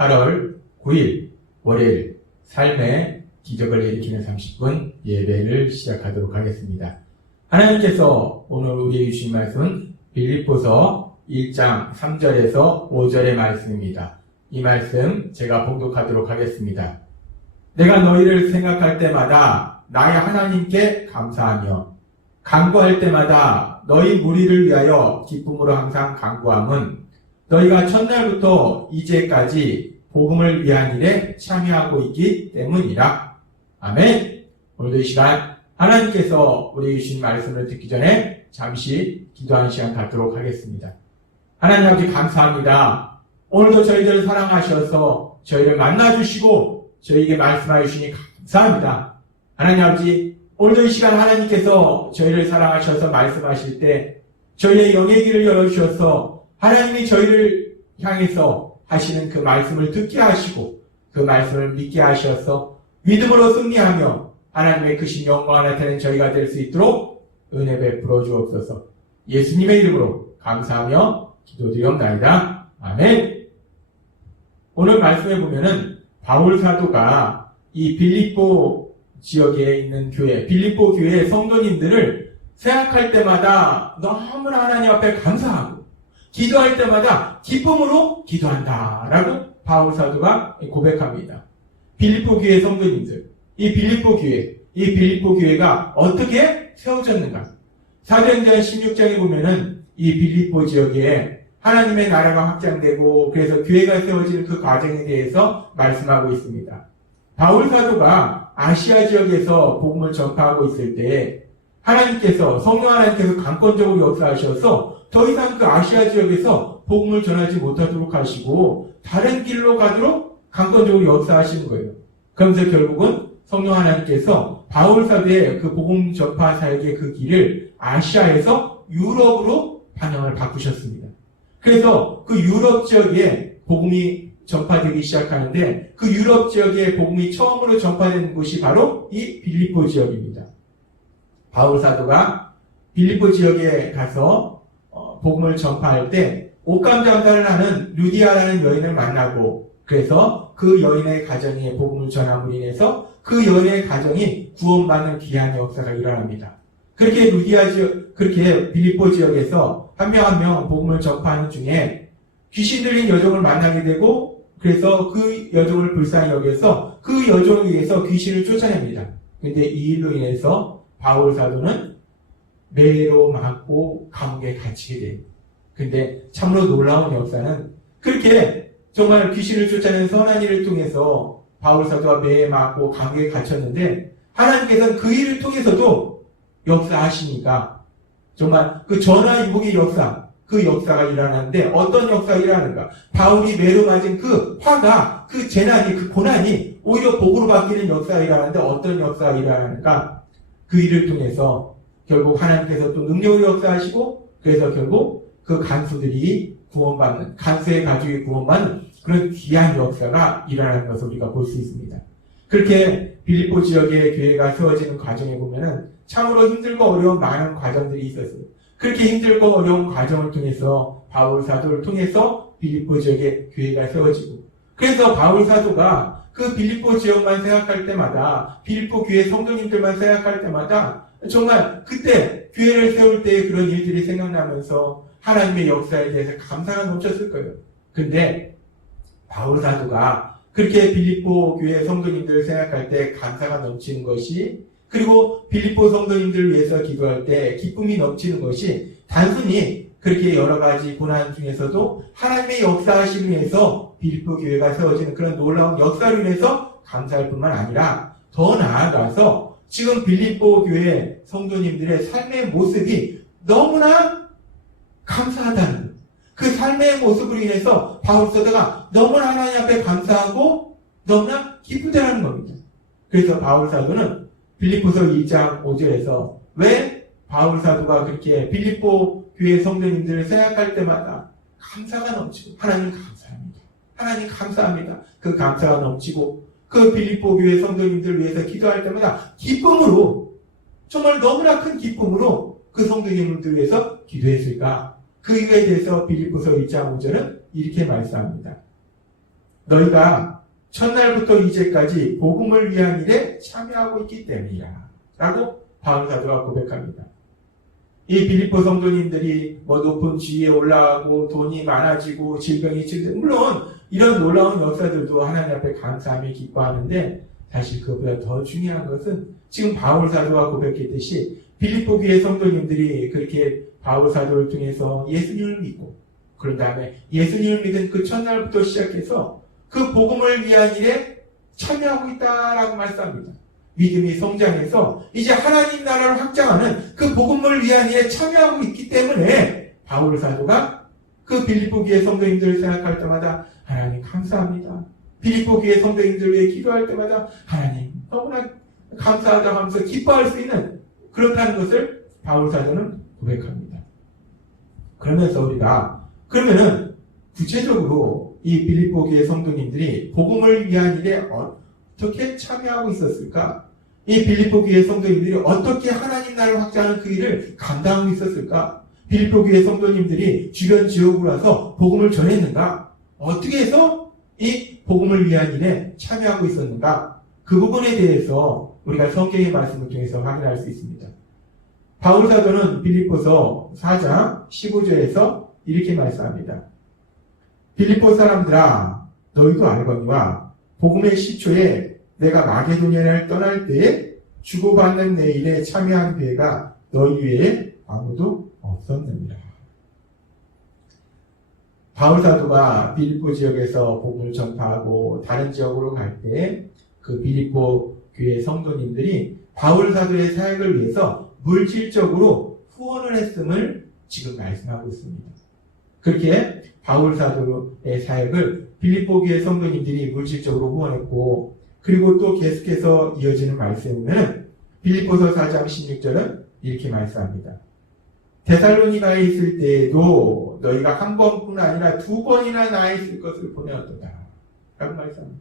8월 9일 월요일 삶의 기적을 일으키는 30분 예배를 시작하도록 하겠습니다. 하나님께서 오늘 우리에게 주신 말씀은 빌립보서 1장 3절에서 5절의 말씀입니다. 이 말씀 제가 봉독하도록 하겠습니다. 내가 너희를 생각할 때마다 나의 하나님께 감사하며 간구할 때마다 너희 무리를 위하여 기쁨으로 항상 간구함은 너희가 첫날부터 이제까지 복음을 위한 일에 참여하고 있기 때문이라. 아멘. 오늘도 이 시간 하나님께서 우리에게 주신 말씀을 듣기 전에 잠시 기도하는 시간 갖도록 하겠습니다. 하나님 아버지 감사합니다. 오늘도 저희들을 사랑하셔서 저희를 만나주시고 저희에게 말씀하여 주시니 감사합니다. 하나님 아버지 오늘도 이 시간 하나님께서 저희를 사랑하셔서 말씀하실 때 저희의 영의 길을 열어주셔서 하나님이 저희를 향해서 하시는 그 말씀을 듣게 하시고 그 말씀을 믿게 하셔서 믿음으로 승리하며 하나님의 크신 영광을 나타내는 저희가 될 수 있도록 은혜 베풀어 주옵소서. 예수님의 이름으로 감사하며 기도드리옵나이다. 아멘. 오늘 말씀에 보면은 바울 사도가 이 빌립보 지역에 있는 교회, 빌립보 교회의 성도님들을 생각할 때마다 너무나 하나님 앞에 감사하고 기도할 때마다 기쁨으로 기도한다라고 바울 사도가 고백합니다. 빌립보 교회 성도님들, 이 빌립보 교회가 어떻게 세워졌는가? 사도행전 16장에 보면은 이 빌립보 지역에 하나님의 나라가 확장되고 그래서 교회가 세워지는 그 과정에 대해서 말씀하고 있습니다. 바울 사도가 아시아 지역에서 복음을 전파하고 있을 때 성령 하나님께서 강권적으로 역사하셔서 더 이상 그 아시아 지역에서 복음을 전하지 못하도록 하시고 다른 길로 가도록 강권적으로 역사하시는 거예요. 그러면서 결국은 성령 하나님께서 바울 사도의 그 복음 전파 사역의 그 길을 아시아에서 유럽으로 방향을 바꾸셨습니다. 그래서 그 유럽 지역에 복음이 전파되기 시작하는데 그 유럽 지역에 복음이 처음으로 전파된 곳이 바로 이 빌립보 지역입니다. 바울 사도가 빌립보 지역에 가서 복음을 전파할 때 옷감 장사를 하는 루디아라는 여인을 만나고 그래서 그 여인의 가정에 복음을 전함으로 인해서 그 여인의 가정이 구원받는 귀한 역사가 일어납니다. 그렇게 그렇게 빌립보 지역에서 한 명 한 명 복음을 전파하는 중에 귀신 들린 여종을 만나게 되고 그래서 그 여종을 불쌍히 여겨서 그 여종에 의해서 귀신을 쫓아냅니다. 근데 이 일로 인해서 바울 사도는 매로 맞고 감옥에 갇히게 돼요. 근데 참으로 놀라운 역사는 그렇게 정말 귀신을 쫓아내는 선한 일을 통해서 바울 사도가 매에 맞고 감옥에 갇혔는데 하나님께서는 그 일을 통해서도 역사하시니까 정말 그 전화유복의 역사, 그 역사가 일어나는데 어떤 역사가 일어나는가? 바울이 매로 맞은 그 화가, 그 재난이, 그 고난이 오히려 복으로 바뀌는 역사가 일어나는데 어떤 역사가 일어나는가? 그 일을 통해서 결국 하나님께서 또 능력을 역사하시고 그래서 결국 그 간수들이 구원받는, 간수의 가족이 구원받는 그런 귀한 역사가 일어나는 것을 우리가 볼 수 있습니다. 그렇게 빌립보 지역의 교회가 세워지는 과정에 보면은 참으로 힘들고 어려운 많은 과정들이 있었어요. 그렇게 힘들고 어려운 과정을 통해서 바울 사도를 통해서 빌립보 지역의 교회가 세워지고 그래서 바울 사도가 그 빌립보 지역만 생각할 때마다 빌립보 교회 성도님들만 생각할 때마다 정말 그때 교회를 세울 때의 그런 일들이 생각나면서 하나님의 역사에 대해서 감사가 넘쳤을 거예요. 근데 바울 사도가 그렇게 빌립보 교회 성도님들을 생각할 때 감사가 넘치는 것이 그리고 빌립보 성도님들을 위해서 기도할 때 기쁨이 넘치는 것이 단순히 그렇게 여러 가지 고난 중에서도 하나님의 역사하심을 위해서 빌립보 교회가 세워지는 그런 놀라운 역사로 인해서 감사할 뿐만 아니라 더 나아가서 지금 빌립보 교회 성도님들의 삶의 모습이 너무나 감사하다는 그 삶의 모습으로 인해서 바울 사도가 너무나 하나님 앞에 감사하고 너무나 기쁘다는 겁니다. 그래서 바울 사도는 빌립보서 2장 5절에서 왜 바울 사도가 그렇게 빌립보 교회 성도님들을 생각할 때마다 감사가 넘치고 하나님 감사합니다. 하나님 감사합니다. 그 감사가 넘치고 그 빌립보 교회 성도님들을 위해서 기도할 때마다 기쁨으로 정말 너무나 큰 기쁨으로 그 성도님들을 위해서 기도했을까? 그 이유에 대해서 빌립보서 1장 5절은 이렇게 말씀합니다. 너희가 첫날부터 이제까지 복음을 위한 일에 참여하고 있기 때문이야. 라고 바울 사도가 고백합니다. 이 빌립보 성도님들이 높은 지위에 올라가고 돈이 많아지고 질병이 치료되고, 물론 이런 놀라운 역사들도 하나님 앞에 감사하며 기뻐하는데, 사실 그것보다 더 중요한 것은 지금 바울 사도가 고백했듯이 빌립보 교회 성도님들이 그렇게 바울 사도를 통해서 예수님을 믿고, 그런 다음에 예수님을 믿은 그 첫날부터 시작해서 그 복음을 위한 일에 참여하고 있다라고 말씀합니다. 믿음이 성장해서 이제 하나님 나라를 확장하는 그 복음을 위한 일에 참여하고 있기 때문에 바울 사도가 그 빌립보 교회 성도님들을 생각할 때마다 하나님 감사합니다. 빌립보 교회 성도님들 위해 기도할 때마다 하나님 너무나 감사하다 하면서 기뻐할 수 있는 그렇다는 것을 바울 사도는 고백합니다. 그러면서 우리가 그러면은 구체적으로 이 빌립보 교회 성도님들이 복음을 위한 일에 어떻게 참여하고 있었을까? 이 빌립보 교회 성도님들이 어떻게 하나님 나라를 확장하는 그 일을 감당하고 있었을까? 빌립보 교회 성도님들이 주변 지역으로 와서 복음을 전했는가? 어떻게 해서 이 복음을 위한 일에 참여하고 있었는가? 그 부분에 대해서 우리가 성경의 말씀을 통해서 확인할 수 있습니다. 바울 사도는 빌립보서 4장 15절에서 이렇게 말씀합니다. 빌립보 사람들아, 너희도 알거니와 복음의 시초에 내가 마게도냐를 떠날 때에 주고받는 내 일에 참여한 교회가 너희 외에 아무도 없었느니라. 바울 사도가 빌립보 지역에서 복음을 전파하고 다른 지역으로 갈 때 그 빌립보 교회 성도님들이 바울 사도의 사역을 위해서 물질적으로 후원을 했음을 지금 말씀하고 있습니다. 그렇게 바울 사도의 사역을 빌립보 교회 성도님들이 물질적으로 후원했고, 그리고 또 계속해서 이어지는 말씀에 보면 빌립보서 4장 16절은 이렇게 말씀합니다. 데살로니가에 있을 때에도 너희가 한 번뿐 아니라 두 번이나 나에 있을 것을 보내었도다 라고 말씀합니다.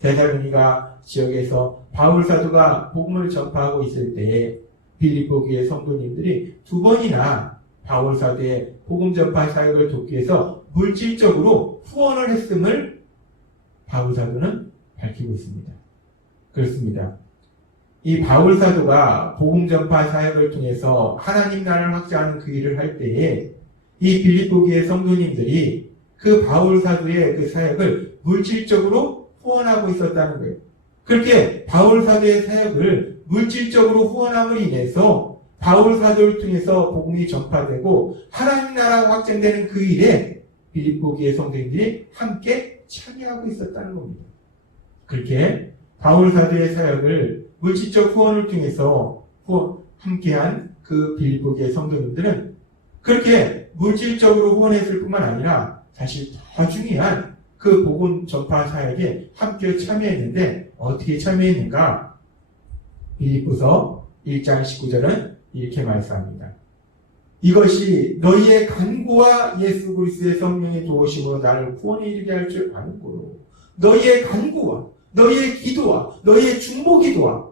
데살로니가 지역에서 바울 사도가 복음을 전파하고 있을 때에 빌립보 교회 성도님들이 두 번이나 바울 사도의 복음 전파 사역을 돕기 위해서 물질적으로 후원을 했음을 바울 사도는 밝히고 있습니다. 그렇습니다. 이 바울 사도가 복음 전파 사역을 통해서 하나님 나라를 확장하는 그 일을 할 때에 이 빌립보 교회 성도님들이 그 바울 사도의 그 사역을 물질적으로 후원하고 있었다는 거예요. 그렇게 바울 사도의 사역을 물질적으로 후원함으로 인해서 바울 사도를 통해서 복음이 전파되고 하나님 나라가 확장되는 그 일에 빌립보 교회 성도님들이 함께 참여하고 있었다는 겁니다. 그렇게 바울 사도의 사역을 물질적 후원을 통해서 함께한 그 빌립보 교회 성도님들은 그렇게 물질적으로 후원했을 뿐만 아니라 사실 더 중요한 그 복음 전파 사역에 함께 참여했는데 어떻게 참여했는가? 빌립보서 1장 19절은 이렇게 말씀합니다. 이것이 너희의 간구와 예수 그리스도의 성령의 도우심으로 나를 구원에 이르게 할 줄 아는 거로 너희의 간구와 너희의 기도와 너희의 중보 기도와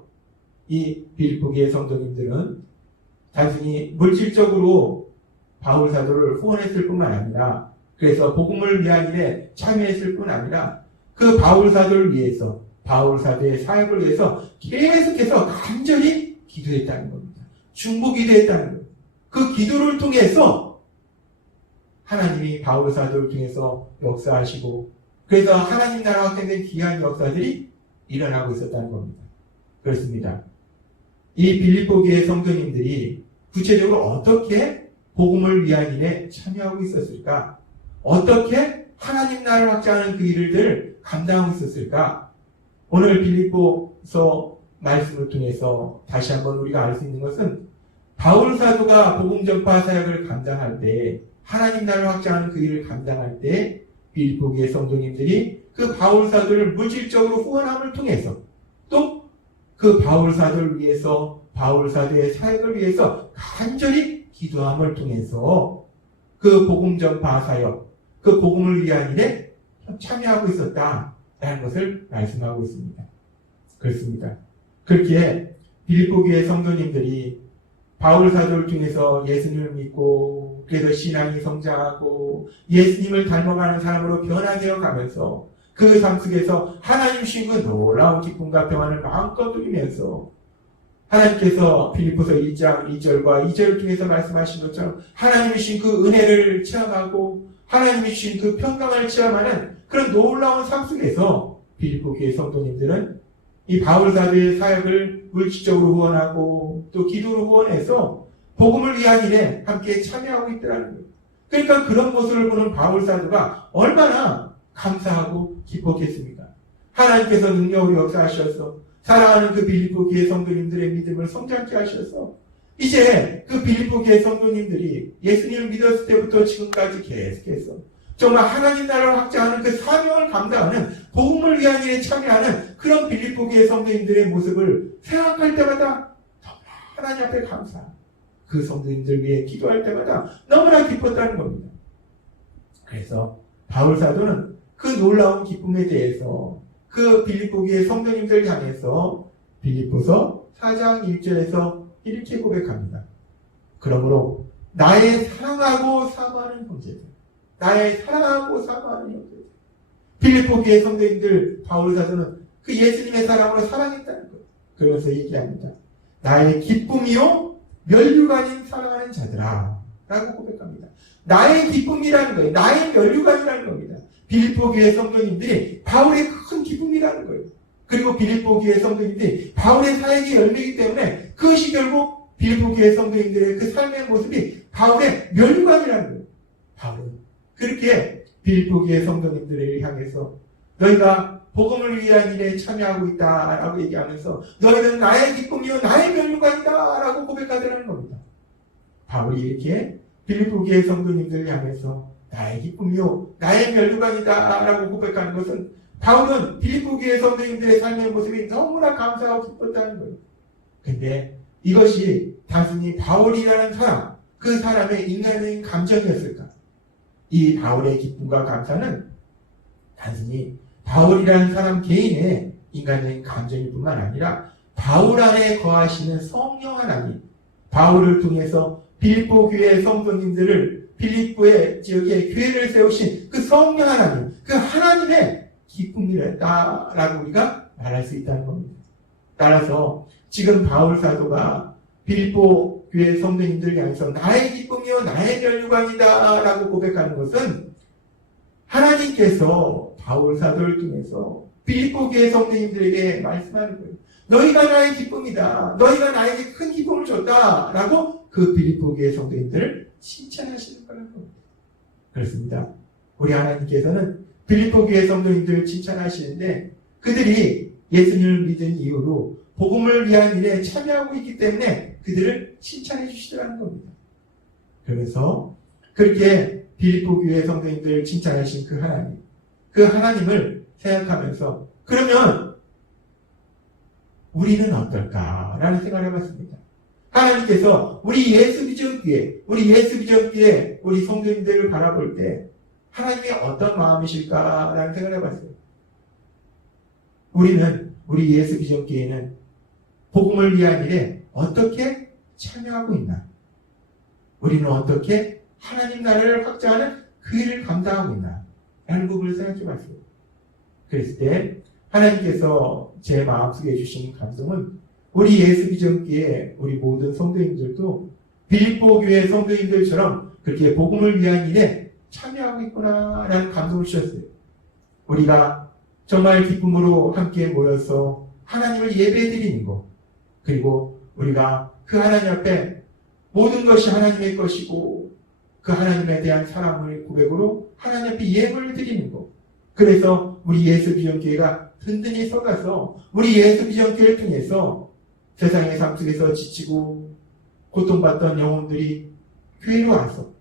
이 빌립보 교회 성도님들은 단순히 물질적으로 바울 사도를 후원했을 뿐만 아니라 그래서 복음을 위한 일에 참여했을 뿐 아니라 그 바울 사도를 위해서 바울 사도의 사역을 위해서 계속해서 간절히 기도했다는 겁니다. 중보 기도했다는 겁니다. 그 기도를 통해서 하나님이 바울 사도를 통해서 역사하시고 그래서 하나님 나라 확장된 귀한 역사들이 일어나고 있었다는 겁니다. 그렇습니다. 이 빌립보 교회 성도님들이 구체적으로 어떻게 복음을 위한 일에 참여하고 있었을까? 어떻게 하나님 나라를 확장하는 그 일을 감당하고 있었을까? 오늘 빌립보서 말씀을 통해서 다시 한번 우리가 알 수 있는 것은 바울 사도가 복음 전파 사역을 감당할 때 하나님 나라를 확장하는 그 일을 감당할 때 빌립보 교회 성도님들이 그 바울 사도를 물질적으로 후원함을 통해서 또 그 바울 사도를 위해서 바울 사도의 사역을 위해서 간절히 기도함을 통해서 그 복음 전파 사역, 그 복음을 위한 일에 참여하고 있었다라는 것을 말씀하고 있습니다. 그렇습니다. 그렇게 빌립보 교회 성도님들이 바울 사도를 통해서 예수님을 믿고 그래서 신앙이 성장하고 예수님을 닮아가는 사람으로 변화되어 가면서 그 삶 속에서 하나님 주신 그 놀라운 기쁨과 평안을 마음껏 누리면서 하나님께서 빌립보서 1장 2절과 2절 중에서 말씀하신 것처럼 하나님이 주신 그 은혜를 체험하고 하나님이 주신 그 평강을 체험하는 그런 놀라운 삶 속에서 빌립보 교회 성도님들은 이 바울 사도의 사역을 물질적으로 후원하고 또 기도로 후원해서 복음을 위한 일에 함께 참여하고 있더라는 거예요. 그러니까 그런 모습을 보는 바울 사도가 얼마나 감사하고 기뻤겠습니까? 하나님께서 능력으로 역사하셔서 사랑하는 그 빌립보 교회 성도님들의 믿음을 성장케 하셔서 이제 그 빌립보 교회 성도님들이 예수님을 믿었을 때부터 지금까지 계속해서 정말 하나님 나라를 확장하는 그 사명을 감당하는 복음을 위한 일에 참여하는 그런 빌립보 교회 성도님들의 모습을 생각할 때마다 너무나 하나님 앞에 감사하고 그 성도님들 위해 기도할 때마다 너무나 기뻤다는 겁니다. 그래서 바울 사도는 그 놀라운 기쁨에 대해서 그 빌립보 교회 성도님들 향해서 빌립보서 4장 1절에서 이렇게 고백합니다. 그러므로 나의 사랑하고 사모하는 형제들, 나의 사랑하고 사모하는 형제들. 빌립보 교회 성도님들 바울 사도는 그 예수님의 사랑으로 사랑했다는 거예요. 그래서 얘기합니다. 나의 기쁨이요 면류가 아닌 사랑하는 자들아 라고 고백합니다. 나의 기쁨이라는 거예요. 나의 면류관이라는 겁니다. 빌립보 교회 성도님들이 바울의 큰 기쁨이라는 거예요. 그리고 빌립보 교회 성도님들이 바울의 사역의 열매이기 때문에 그것이 결국 빌립보 교회 성도님들의 그 삶의 모습이 바울의 면류관이라는 거예요. 바울은 그렇게 빌립보 교회 성도님들을 향해서 너희가 복음을 위한 일에 참여하고 있다라고 얘기하면서 너희는 나의 기쁨이요 나의 면류관이다라고 고백하더라는 겁니다. 바울이 이렇게 빌립보 교회 성도님들을 향해서 나의 기쁨이요 나의 면류관이다라고 고백하는 것은 바울은 빌립보 교회 성도님들의 삶의 모습이 너무나 감사하고 기뻤다는 거예요. 근데 이것이 단순히 바울이라는 사람, 그 사람의 인간적인 감정이었을까? 이 바울의 기쁨과 감사는 단순히 바울이라는 사람 개인의 인간적인 감정일 뿐만 아니라 바울 안에 거하시는 성령 하나님, 바울을 통해서 빌립보 교회 성도님들을 빌립보의 지역에 교회를 세우신 그 성령 하나님, 그 하나님의 기쁨이라고 우리가 말할 수 있다는 겁니다. 따라서 지금 바울 사도가 빌립보 교회 성도님들 향해서 나의 기쁨이요 나의 면류관이다 라고 고백하는 것은 하나님께서 바울 사도를 통해서 빌립보 교회 성도님들에게 말씀하는 거예요. 너희가 나의 기쁨이다. 너희가 나에게 큰 기쁨을 줬다. 라고 그 빌립보 교회 성도님들을 칭찬하시는 거라는 겁니다. 그렇습니다. 우리 하나님께서는 빌립보 교회 성도님들을 칭찬하시는데 그들이 예수님을 믿은 이후로 복음을 위한 일에 참여하고 있기 때문에 그들을 칭찬해 주시더라는 겁니다. 그래서 그렇게 빌립보 교회 성도님들을 칭찬하신 그 하나님을 생각하면서 그러면 우리는 어떨까라는 생각을 해봤습니다. 하나님께서 우리 예수비전교회, 우리 성도님들을 바라볼 때 하나님이 어떤 마음이실까라는 생각을 해봤어요. 우리 예수비전교회는 복음을 위한 일에 어떻게 참여하고 있나? 우리는 어떻게 하나님 나라를 확장하는 그 일을 감당하고 있나? 라는 부분을 생각해 봤어요. 그랬을 때 하나님께서 제 마음속에 주신 감동은 우리 예수비전교회 우리 모든 성도님들도 빌립보 교회 성도님들처럼 그렇게 복음을 위한 일에 참여하고 있구나라는 감동을 주셨어요. 우리가 정말 기쁨으로 함께 모여서 하나님을 예배드리는 것, 그리고 우리가 그 하나님 앞에 모든 것이 하나님의 것이고 그 하나님에 대한 사랑을 고백으로 하나님 앞에 예물을 드리는 것. 그래서 우리 예수비전교회가 든든히 서가서 우리 예수비전교회를 통해서 세상의 삶 속에서 지치고 고통받던 영혼들이 교회로 와서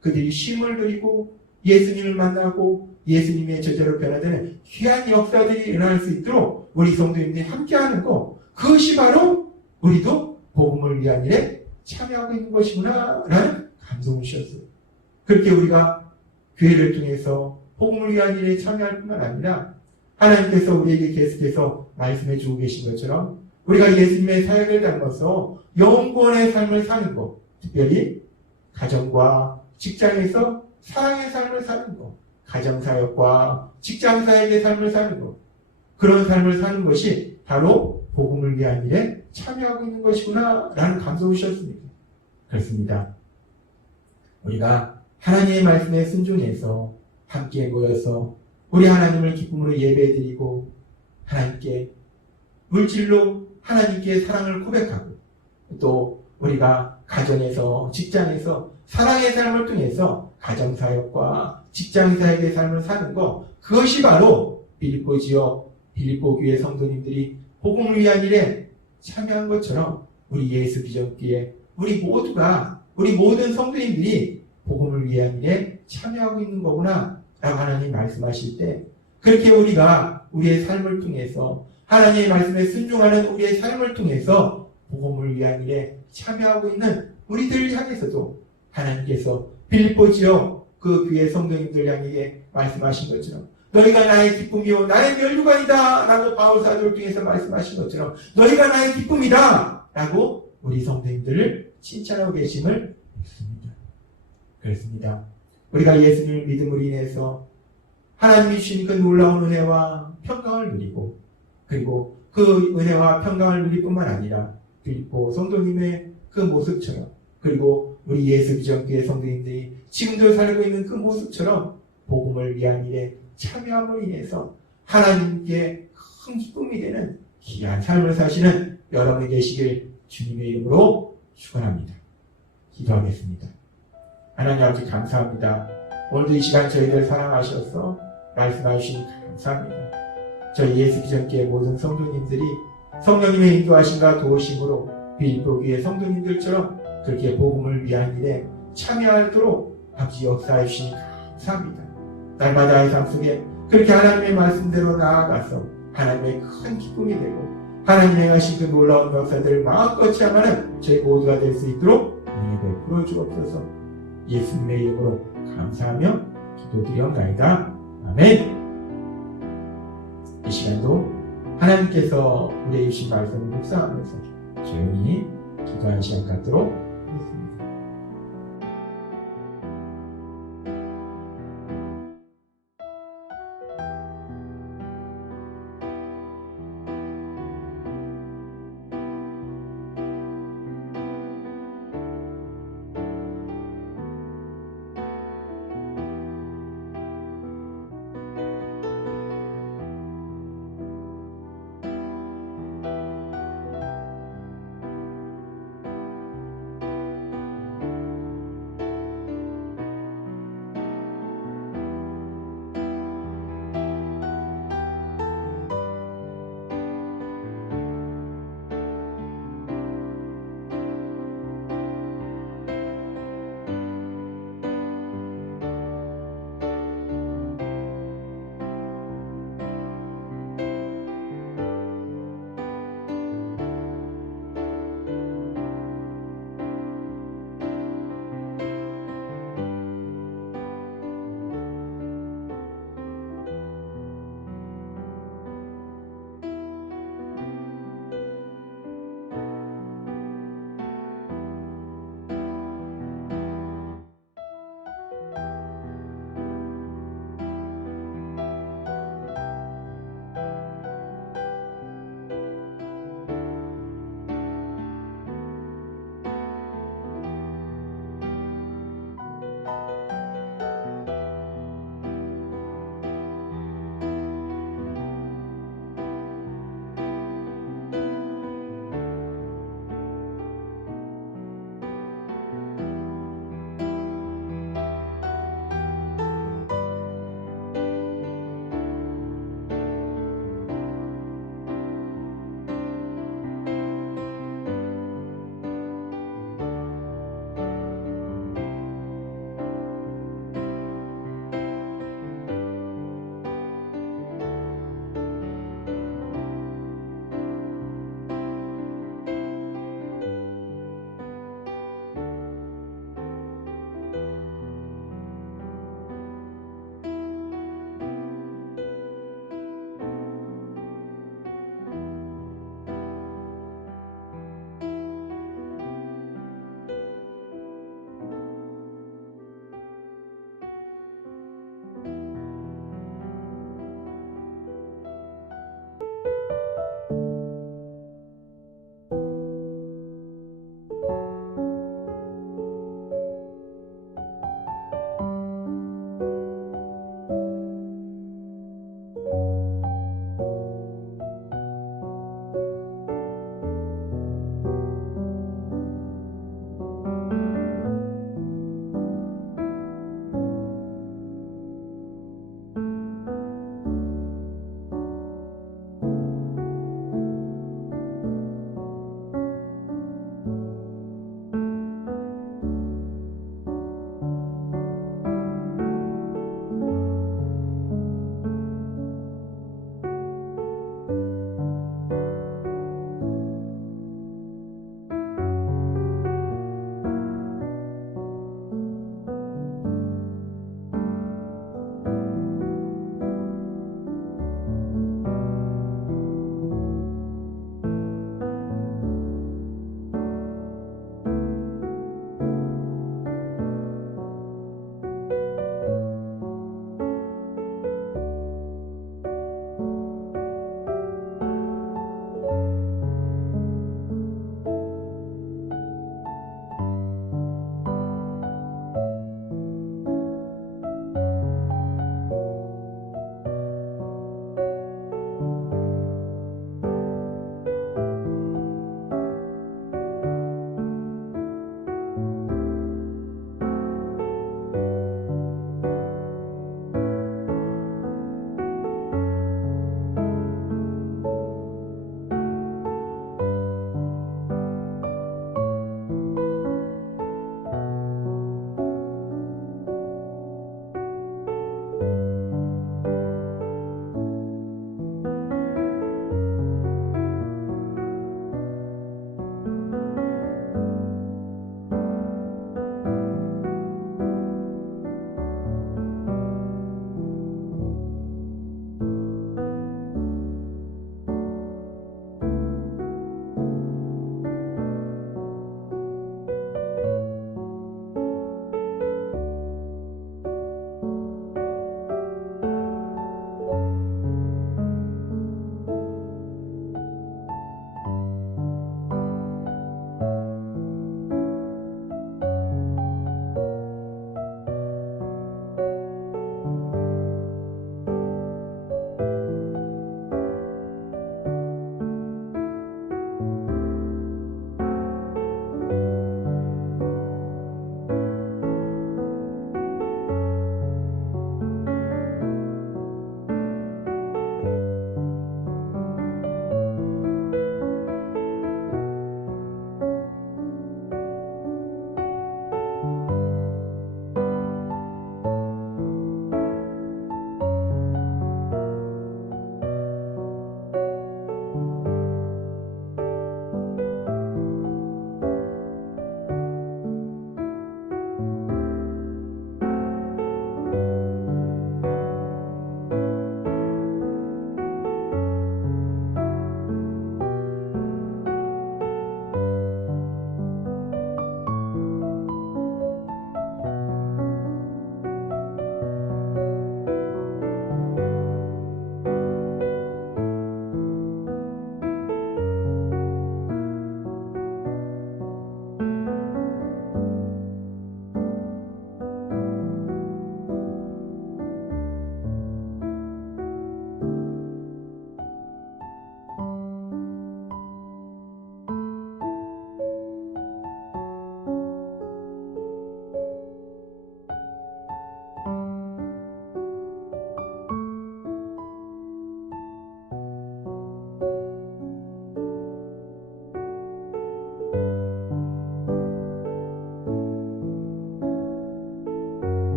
그들이 쉼을 누리고 예수님을 만나고 예수님의 제자로 변화되는 귀한 역사들이 일어날 수 있도록 우리 성도님들이 함께하는 것, 그것이 바로 우리도 복음을 위한 일에 참여하고 있는 것이구나 라는 감동을 주셨어요. 그렇게 우리가 교회를 통해서 복음을 위한 일에 참여할 뿐만 아니라 하나님께서 우리에게 계속해서 말씀해 주고 계신 것처럼 우리가 예수님의 사역을 닮아서 영원의 삶을 사는 것, 특별히 가정과 직장에서 사랑의 삶을 사는 것, 가정사역과 직장사역의 삶을 사는 것, 그런 삶을 사는 것이 바로 복음을 위한 일에 참여하고 있는 것이구나 라는 감동을 주셨습니다. 그렇습니다. 우리가 하나님의 말씀에 순종해서 함께 모여서 우리 하나님을 기쁨으로 예배드리고 하나님께 물질로 하나님께 사랑을 고백하고 또 우리가 가정에서 직장에서 사랑의 삶을 통해서 가정사역과 직장사역의 삶을 사는 것, 그것이 바로 빌립보 지역 빌립보 교회 성도님들이 복음을 위한 일에 참여한 것처럼 우리 예수 비전교회 우리 모든 성도님들이 복음을 위한 일에 참여하고 있는 거구나 라고 하나님 말씀하실 때, 그렇게 우리가 우리의 삶을 통해서 하나님의 말씀에 순종하는 우리의 삶을 통해서 복음을 위한 일에 참여하고 있는 우리들을 향해서도 하나님께서 빌립보 지역 그 교회 성도님들 향해 말씀하신 것처럼 너희가 나의 기쁨이요 나의 면류관이다 라고 바울 사도를 통해서 말씀하신 것처럼 너희가 나의 기쁨이다 라고 우리 성도님들을 칭찬하고 계심을 믿습니다. 그렇습니다. 우리가 예수님을 믿음으로 인해서 하나님이 주신 그 놀라운 은혜와 평강을 누리고, 그리고 그 은혜와 평강을 누릴 뿐만 아니라 빌립보 성도님의 그 모습처럼, 그리고 우리 예수 비전교회 성도님들이 지금도 살고 있는 그 모습처럼 복음을 위한 일에 참여함으로 인해서 하나님께 큰 기쁨이 되는 귀한 삶을 사시는 여러분이 되시길 주님의 이름으로 축원합니다. 기도하겠습니다. 하나님 아버지 감사합니다. 오늘도 이 시간 저희들 사랑하셔서 말씀하시니 감사합니다. 저희 예수 비전교회 모든 성도님들이 성령님의 인도하심과 도우심으로 빌립보 교회 성도님들처럼 그렇게 복음을 위한 일에 참여하도록 아버지 역사해 주시니 감사합니다. 날마다의 삶 속에 그렇게 하나님의 말씀대로 나아가서 하나님의 큰 기쁨이 되고 하나님의 행하신 그 놀라운 역사들을 마음껏 체험하는 저희 모두가 될 수 있도록 은혜 베풀어 주옵소서. 예수님의 이름으로 감사하며 기도드리옵나이다. 아멘. 이 시간도 하나님께서 우리의 주신 말씀을 묵상하면서 조용히 기도하는 시간 갖도록 하겠습니다.